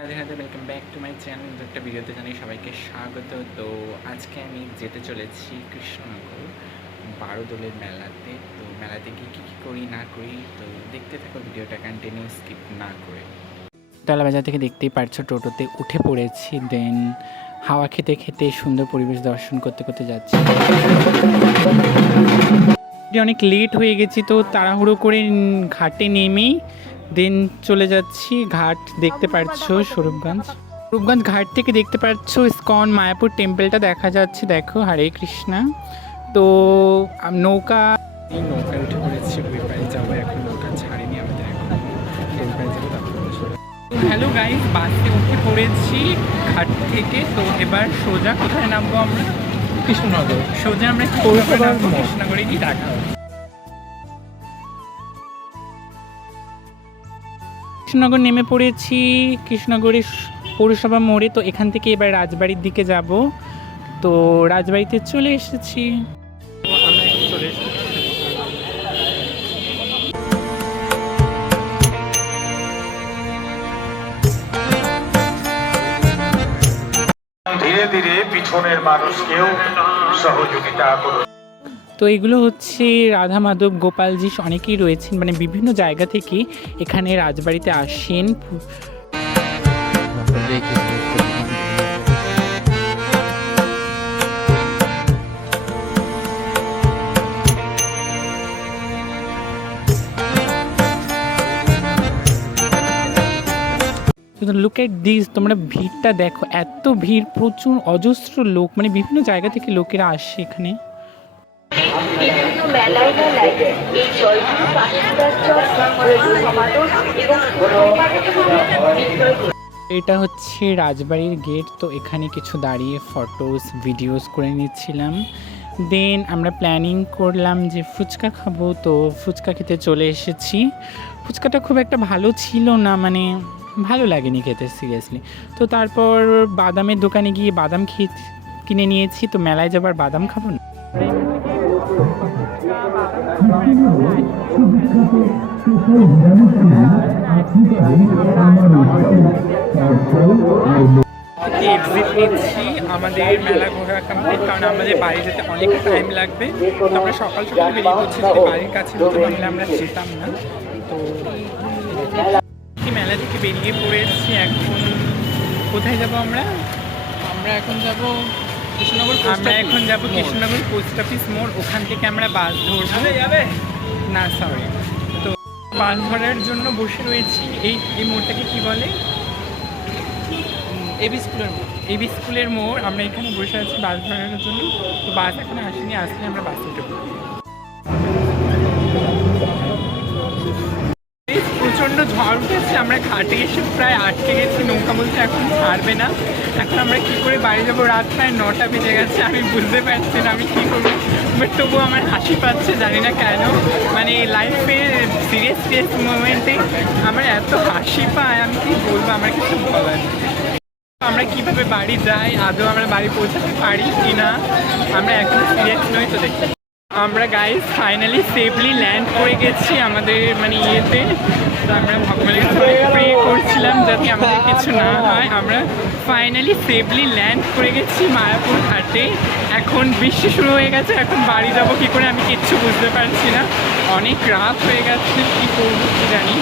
Welcome back to my channel একটা ভিডিওতে জানাই সবাইকে স্বাগত। তো আজকে আমি যেতে চলেছি কৃষ্ণনগর বারো দোলের মেলাতে। তো মেলাতে গিয়ে কী কী করি, না করি, তো দেখতে থাকো ভিডিওটা কন্টিনিউ স্কিপ না করে। টালাবাজার থেকে দেখতেই পারছ, টোটোতে উঠে পড়েছি দেন হাওয়া খেতে খেতে সুন্দর পরিবেশ দর্শন করতে করতে যাচ্ছি। অনেক লেট হয়ে গেছি, তো তাড়াহুড়ো করে ঘাটে নেমেই দেন চলে যাচ্ছি ঘাট দেখতে পাচ্ছো স্বরূপগঞ্জ। স্বরূপগঞ্জ ঘাট থেকে দেখতে পাচ্ছ ইস্কন মায়াপুর টেম্পলটা দেখা যাচ্ছে দেখো হরে কৃষ্ণা। তো নৌকা এই নৌকায় উঠে পড়েছি ওই যাব এখন নৌকা ছাড়েনি আমাদের এখন। ওই যাব হ্যালো গাইস বাসে উঠে পড়েছি ঘাট থেকে তো এবার সোজা কোথায় নামবো আমরা? কৃষ্ণনগর। সোজা আমরা কৃষ্ণনগরে গিয়ে দেখা কৃষ্ণনগর নেমে পড়েছি কৃষ্ণনগরের পৌরসভা মোড়ে, তো এখান থেকে এবার রাজবাড়ির দিকে যাব। তো রাজবাড়িতে চলে এসেছি। ধীরে ধীরে পিছনের মানুষকেও সহযোগিতা করুন। তো এগুলো হচ্ছে রাধা মাধব, গোপালজি, অনেকেই রয়েছেন মানে বিভিন্ন জায়গা থেকে এখানে রাজবাড়িতে আসেন। লুক এট দিস তোমরা ভিড়টা দেখো, এত ভিড়, প্রচুর অজস্র লোক মানে বিভিন্ন জায়গা থেকে লোকেরা আসে এখানে। বিভিন্ন মেলায় মেলায় এই এটা হচ্ছে রাজবাড়ির গেট, তো এখানে কিছু দাঁড়িয়ে ফটোস ভিডিওস করে নিচ্ছিলাম। দেন আমরা প্ল্যানিং করলাম যে ফুচকা খাব, তো ফুচকা খেতে চলে এসেছি। ফুচকাটা খুব একটা ভালো ছিল না মানে ভালো লাগেনি খেতে সিরিয়াসলি তো তারপর বাদামের দোকানে গিয়ে বাদাম খেয়ে কিনে নিয়েছি, তো মেলায় যাবার বাদাম খাব না। নিচ্ছি আমাদের মেলা ঘোরা কমপ্লিট কারণ আমাদের বাড়ি যেতে অনেক টাইম লাগবে। তো আমরা সকাল সকাল বেরিয়ে পড়ছি যদি বাড়ির কাছে আমরা যেতাম না। তো মেলা থেকে বেরিয়ে পড়েছি এখন। কোথায় যাব আমরা? আমরা এখন যাব আমরা এখন যাব কৃষ্ণনগর পোস্ট অফিস মোড় ওখান থেকে আমরা বাস ধরবো। যাবে না সরি তো বাস ধরার জন্য বসে রয়েছি। এই এই মোড়টাকে কি বলে? এবি স্কুলের মোড়। এবি স্কুলের মোড়। আমরা এখানে বসে আছি বাস ধরার জন্য। তো বাস এখন আসেনি আসলে আমরা বাসে উঠে ঝড় উঠেছে, আমরা ঘাটে এসে প্রায় আটকে গেছি, নৌকা বলতে এখন ছাড়বে না। এখন আমরা কি করে বাড়ি যাব? রাত প্রায় নটা বেজে গেছে, আমি বুঝতে পারছি না আমি কী করব। বাট তবুও আমার হাসি পাচ্ছে, জানি না কেন। মানে লাইফে সিরিয়াস সিরিয়াস মোমেন্টে আমার এত হাসি পায়, আমি কি বলব? আমার কিছু বলার। আমরা কীভাবে বাড়ি যাই? আদৌ আমরা বাড়ি পৌঁছাতে পারি কি না আমরা এখন সিরিয়াস নই তো দেখি। আমরা গাইজ ফাইনালি সেফলি ল্যান্ড করে গেছি আমাদের মানে ইয়েতে। তো আমরা ভগবানের কাছে প্রে করছিলাম যাতে আমাদের কিছু না হয়। আমরা ফাইনালি সেফলি ল্যান্ড করে গেছি মায়াপুর ঘাটে এখন বৃষ্টি শুরু হয়ে গেছে, এখন বাড়ি যাব কি করে আমি কিচ্ছু বুঝতে পারছি না। অনেক রাত হয়ে গেছে, কী করব কি জানি।